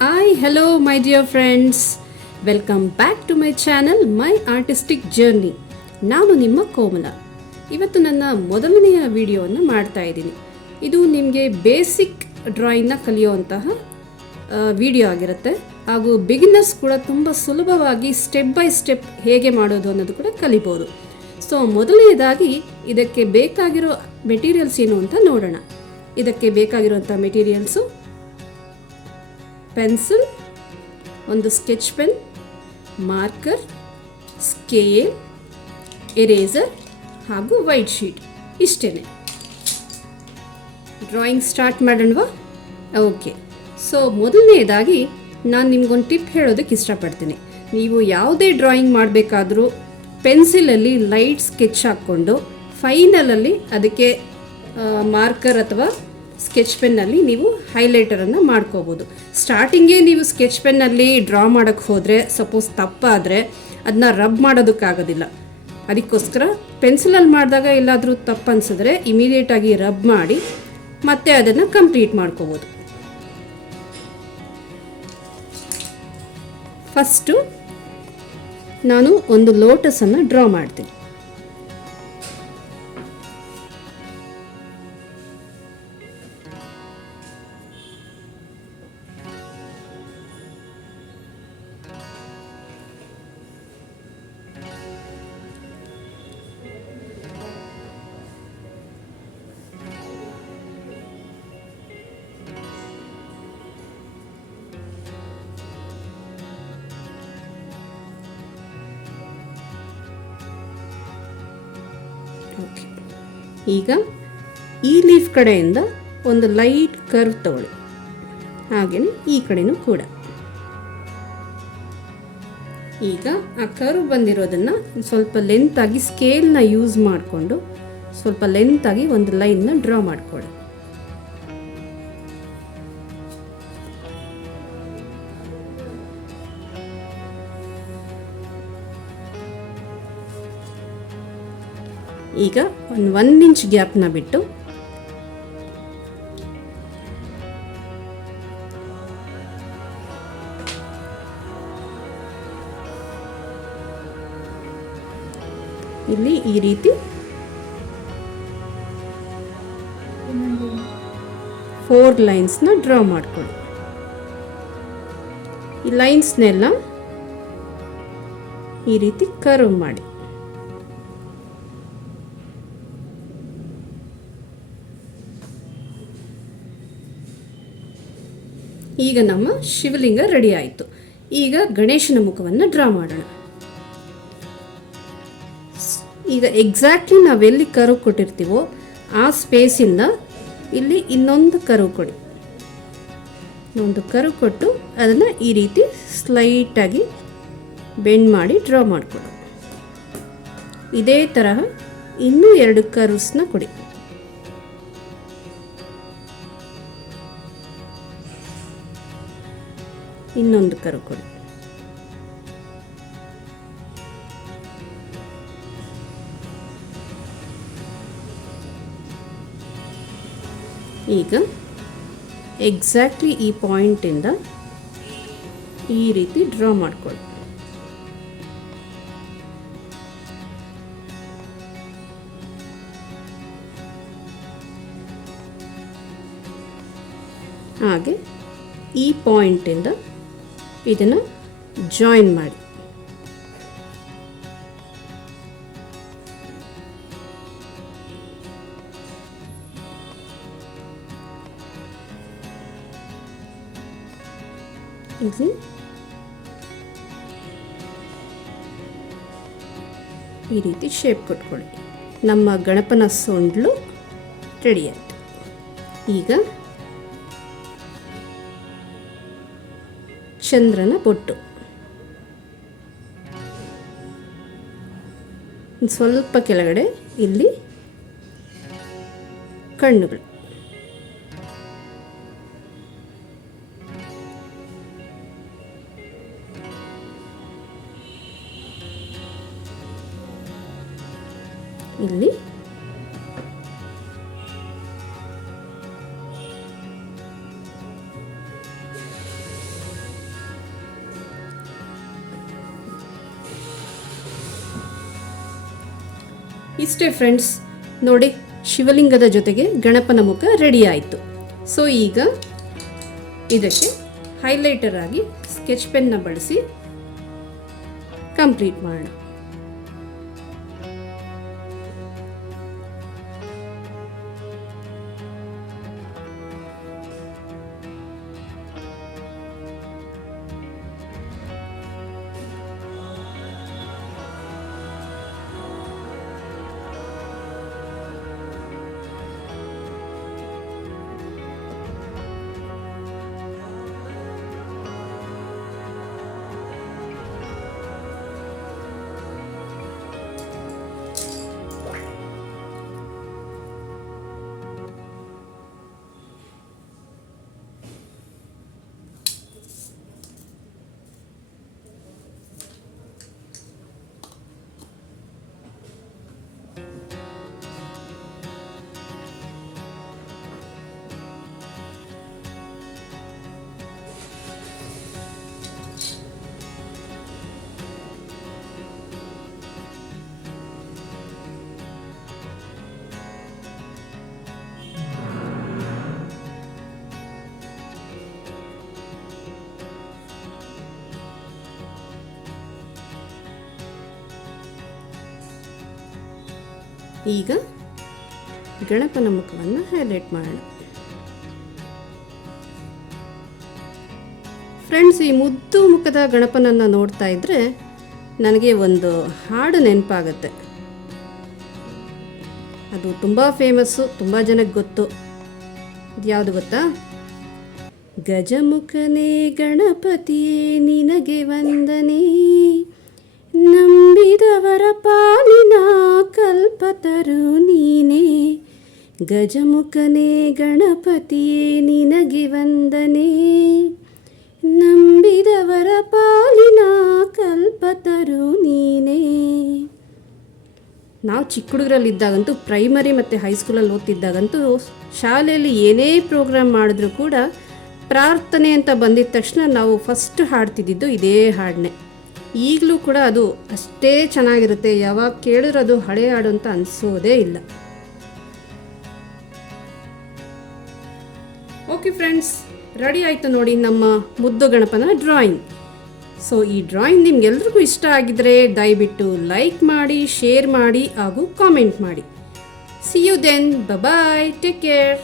Hi, hello, my dear friends. Welcome back to my channel my artistic journey. ನಾನು ನಿಮ್ಮ ಕೋಮಲ. ಇವತ್ತು ನನ್ನ ಮೊದಲನೆಯ ವಿಡಿಯೋವನ್ನು ಮಾಡ್ತಾ ಇದ್ದೀನಿ. ಇದು ನಿಮಗೆ ಬೇಸಿಕ್ ಡ್ರಾಯಿಂಗ್ನ ಕಲಿಯುವಂತಹ ವಿಡಿಯೋ ಆಗಿರುತ್ತೆ. ಹಾಗೂ ಬಿಗಿನರ್ಸ್ ಕೂಡ ತುಂಬ ಸುಲಭವಾಗಿ ಸ್ಟೆಪ್ ಬೈ ಸ್ಟೆಪ್ ಹೇಗೆ ಮಾಡೋದು ಅನ್ನೋದು ಕೂಡ ಕಲಿಬೋದು. ಸೊ ಮೊದಲನೇದಾಗಿ ಇದಕ್ಕೆ ಬೇಕಾಗಿರೋ ಮೆಟೀರಿಯಲ್ಸ್ ಏನು ಅಂತ ನೋಡೋಣ. ಇದಕ್ಕೆ ಬೇಕಾಗಿರುವಂಥ ಮೆಟೀರಿಯಲ್ಸು ಪೆನ್ಸಿಲ್, ಒಂದು sketch pen, marker, scale, eraser ಹಾಗೂ ವೈಟ್ ಶೀಟ್. ಇಷ್ಟೇ. ಡ್ರಾಯಿಂಗ್ ಸ್ಟಾರ್ಟ್ ಮಾಡೋಣವಾ? ಓಕೆ. ಸೊ ಮೊದಲನೇದಾಗಿ ನಾನು ನಿಮ್ಗೊಂದು ಟಿಪ್ ಹೇಳೋದಕ್ಕೆ ಇಷ್ಟಪಡ್ತೀನಿ. ನೀವು ಯಾವುದೇ ಡ್ರಾಯಿಂಗ್ ಮಾಡಬೇಕಾದ್ರೂ ಪೆನ್ಸಿಲಲ್ಲಿ ಲೈಟ್ ಸ್ಕೆಚ್ ಹಾಕ್ಕೊಂಡು ಫೈನಲಲ್ಲಿ ಅದಕ್ಕೆ ಮಾರ್ಕರ್ ಅಥವಾ ಸ್ಕೆಚ್ ಪೆನ್ನಲ್ಲಿ ನೀವು ಹೈಲೈಟರನ್ನು ಮಾಡ್ಕೋಬೋದು. ಸ್ಟಾರ್ಟಿಂಗೇ ನೀವು ಸ್ಕೆಚ್ ಪೆನ್ನಲ್ಲಿ ಡ್ರಾ ಮಾಡೋಕ್ಕೆ ಹೋದರೆ ಸಪೋಸ್ ತಪ್ಪಾದರೆ ಅದನ್ನ ರಬ್ ಮಾಡೋದಕ್ಕಾಗೋದಿಲ್ಲ. ಅದಕ್ಕೋಸ್ಕರ ಪೆನ್ಸಿಲಲ್ಲಿ ಮಾಡಿದಾಗ ಎಲ್ಲಾದರೂ ತಪ್ಪು ಅನಿಸಿದ್ರೆ ಇಮಿಡಿಯೇಟಾಗಿ ರಬ್ ಮಾಡಿ ಮತ್ತೆ ಅದನ್ನು ಕಂಪ್ಲೀಟ್ ಮಾಡ್ಕೋಬೋದು. ಫಸ್ಟು ನಾನು ಒಂದು ಲೋಟಸನ್ನು ಡ್ರಾ ಮಾಡ್ತೀನಿ. ಓಕೆ. ಈಗ ಈ ಲೀಫ್ ಕಡೆಯಿಂದ ಒಂದು ಲೈಟ್ ಕರ್ವ್ ತಗೊಳ್ಳಿ, ಹಾಗೆಯೇ ಈ ಕಡೆನೂ ಕೂಡ. ಈಗ ಆ ಕರ್ವ್ ಬಂದಿರೋದನ್ನು ಸ್ವಲ್ಪ ಲೆಂತಾಗಿ ಸ್ಕೇಲ್ನ ಯೂಸ್ ಮಾಡಿಕೊಂಡು ಸ್ವಲ್ಪ ಲೆಂತಾಗಿ ಒಂದು ಲೈನ್ನ ಡ್ರಾ ಮಾಡಿಕೊಳ್ಳಿ. ಈಗ ಒಂದು 1 ಇಂಚ್ ಗ್ಯಾಪ್ನ ಬಿಟ್ಟು ಇಲ್ಲಿ ಈ ರೀತಿ 4 ಲೈನ್ಸ್ನ ಡ್ರಾ ಮಾಡ್ಕೊಳ್ಳಿ. ಈ ಲೈನ್ಸ್ನೆಲ್ಲ ಈ ರೀತಿ ಕರ್ವ್ ಮಾಡಿ. ಈಗ ನಮ್ಮ ಶಿವಲಿಂಗ ರೆಡಿ ಆಯಿತು. ಈಗ ಗಣೇಶನ ಮುಖವನ್ನು ಡ್ರಾ ಮಾಡೋಣ. ಈಗ ಎಕ್ಸಾಕ್ಟ್ಲಿ ನಾವೆಲ್ಲಿ ಕರ್ವ್ ಕೊಟ್ಟಿರ್ತೀವೋ ಆ ಸ್ಪೇಸಿಂದ ಇಲ್ಲಿ ಇನ್ನೊಂದು ಕರ್ವ್ ಕೊಡಿ. ಒಂದು ಕರ್ವ್ ಕೊಟ್ಟು ಅದನ್ನು ಈ ರೀತಿ ಸ್ಲೈಟಾಗಿ ಬೆಂಡ್ ಮಾಡಿ ಡ್ರಾ ಮಾಡಿಕೊಡು. ಇದೇ ತರಹ ಇನ್ನೂ 2 ಕರ್ವ್ಸ್ನ ಕೊಡಿ. ಇನ್ನೊಂದು ಕರ್ವ್ ಕೊಡಿ. ಈಗ ಎಕ್ಸಾಕ್ಟ್ಲಿ ಈ ಪಾಯಿಂಟಿಂದ ಈ ರೀತಿ ಡ್ರಾ ಮಾಡಿಕೊಳ್ಳಿ. ಹಾಗೆ ಈ ಪಾಯಿಂಟಿಂದ ಇದನ್ನು ಜಾಯಿನ್ ಮಾಡಿ. ಇಲ್ಲಿ ಈ ರೀತಿ ಶೇಪ್ ಕೊಟ್ಕೊಳ್ಳಿ. ನಮ್ಮ ಗಣಪನ ಸೊಂಡ್ಲು ರೆಡಿ ಆಯಿತು. ಈಗ ಚಂದ್ರನ ಬೊಟ್ಟು, ಸ್ವಲ್ಪ ಕೆಳಗಡೆ ಇಲ್ಲಿ ಕಣ್ಣುಗಳು, ಇಲ್ಲಿ ಇಷ್ಟೇ ಫ್ರೆಂಡ್ಸ್, ನೋಡಿ ಶಿವಲಿಂಗದ ಜೊತೆಗೆ ಗಣಪನ ಮುಖ ರೆಡಿ ಆಯಿತು. ಸೊ ಈಗ ಇದಕ್ಕೆ ಹೈಲೈಟರ್ ಆಗಿ ಸ್ಕೆಚ್ ಪೆನ್ನ ಬಳಸಿ ಕಂಪ್ಲೀಟ್ ಮಾಡೋಣ. ಈಗ ಗಣಪನ ಮುಖವನ್ನು ಹೈಲೈಟ್ ಮಾಡೋಣ. ಫ್ರೆಂಡ್ಸ್, ಈ ಮುದ್ದು ಮುಖದ ಗಣಪನನ್ನು ನೋಡ್ತಾ ಇದ್ದರೆ ನನಗೆ ಒಂದು ಹಾಡು ನೆನಪಾಗುತ್ತೆ. ಅದು ತುಂಬ ಫೇಮಸ್ಸು, ತುಂಬ ಜನಕ್ಕೆ ಗೊತ್ತು. ಯಾವುದು ಗೊತ್ತಾ? ಗಜಮುಖನೇ ಗಣಪತಿಯೇ ನಿನಗೆ ವಂದನೆ, ನಂಬಿದವರ ಪಾಲಿನ ಕಲ್ಪತರು ನೀನೇ. ಗಜಮುಖನೇ ಗಣಪತಿಯೇ ನಿನಗೆ ವಂದನೆ, ನಂಬಿದವರ ಪಾಲಿನ ಕಲ್ಪತರು ನೀನೇ. ನಾವು ಚಿಕ್ಕ ಹುಡುಗರಲ್ಲಿದ್ದಾಗಂತೂ, ಪ್ರೈಮರಿ ಮತ್ತು ಹೈಸ್ಕೂಲಲ್ಲಿ ಓದ್ತಿದ್ದಾಗಂತೂ ಶಾಲೆಯಲ್ಲಿ ಏನೇ ಪ್ರೋಗ್ರಾಮ್ ಮಾಡಿದ್ರೂ ಕೂಡ ಪ್ರಾರ್ಥನೆ ಅಂತ ಬಂದಿದ ತಕ್ಷಣ ನಾವು ಫಸ್ಟ್ ಹಾಡ್ತಿದ್ದಿದ್ದು ಇದೇ ಹಾಡನ್ನೇ. ಈಗಲೂ ಕೂಡ ಅದು ಅಷ್ಟೇ ಚೆನ್ನಾಗಿರುತ್ತೆ. ಯಾವಾಗ ಕೇಳಿದ್ರೆ ಅದು ಹಳೆ ಹಾಡು ಅಂತ ಅನಿಸೋದೇ ಇಲ್ಲ. ಓಕೆ ಫ್ರೆಂಡ್ಸ್, ರೆಡಿ ಆಯಿತು ನೋಡಿ ನಮ್ಮ ಮುದ್ದು ಗಣಪನ ಡ್ರಾಯಿಂಗ್. ಸೊ ಈ ಡ್ರಾಯಿಂಗ್ ನಿಮ್ಗೆಲ್ರಿಗೂ ಇಷ್ಟ ಆಗಿದ್ರೆ ದಯವಿಟ್ಟು ಲೈಕ್ ಮಾಡಿ, ಶೇರ್ ಮಾಡಿ ಹಾಗೂ ಕಾಮೆಂಟ್ ಮಾಡಿ. See you then, bye, take care.